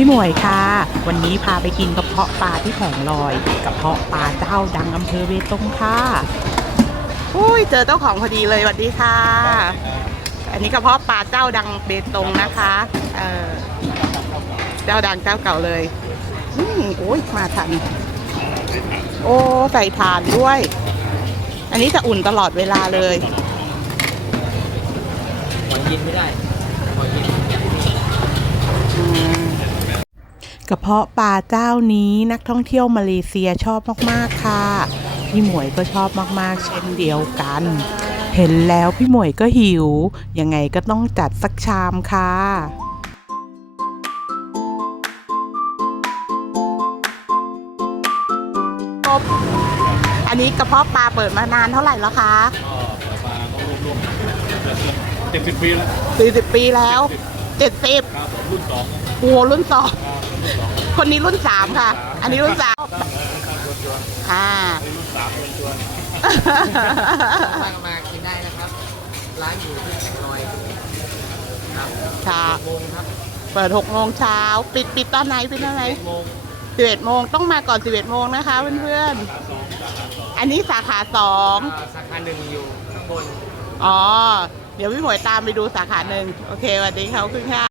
พี่หมวยค่ะ วันนี้พาไปกินกระเพาะปลาที่แผงลอยกระเพาะปลาเจ้าดังอำเภอเบตงค่ะอุ้ยเจอเจ้าของพอดีเลยสวัสดีค่ะ อันนี้กระเพาะปลาเจ้าดังเบตงนะคะเออเจ้าดังเจ้าเก่าเลยอืมโอ้ยมาทันโอ้ใส่ถ่านด้วย อันนี้จะอุ่นตลอดเวลาเลยหอยเย็นไม่ได้ กระเพาะปลาเจ้านี้นักท่องเที่ยวมาเลเซียชอบมากๆค่ะ พี่หมวยก็ชอบมากๆ เช่นเดียวกัน เห็นแล้วพี่หมวยก็หิว ยังไงก็ต้องจัดสักชามค่ะอันนี้กระเพาะปลาเปิดมานานเท่าไหร่แล้วคะก็ปลาก็รวมๆเจ็ดสิบปีแล้ว40ปีแล้ว 70ครับผมรุ่นสองโอ้โหรุ่นสองรุ่นสองคนนี้รุ่นสามค่ะ อันนี้รุ่นสามตั้งตั้งตัวตัวอ่ารุ่นสามเป็นตัวว่างมากินได้นะครับ ร้านอยู่ที่แผงลอยครับค่ะโมงครับเปิด6โมงเช้าปิดปิดตอนไหนปิดตอนไหนโมง11โมงต้องมาก่อน11โมงนะคะเพื่อนๆอันนี้สาขาสองอ่าสาขาหนึ่งอยู่ข้างบนอ๋อ เดี๋ยวพี่หมวยตามไปดูสาขาหนึ่งโอเคสวัสดีค่ะขอบคุณค่ะ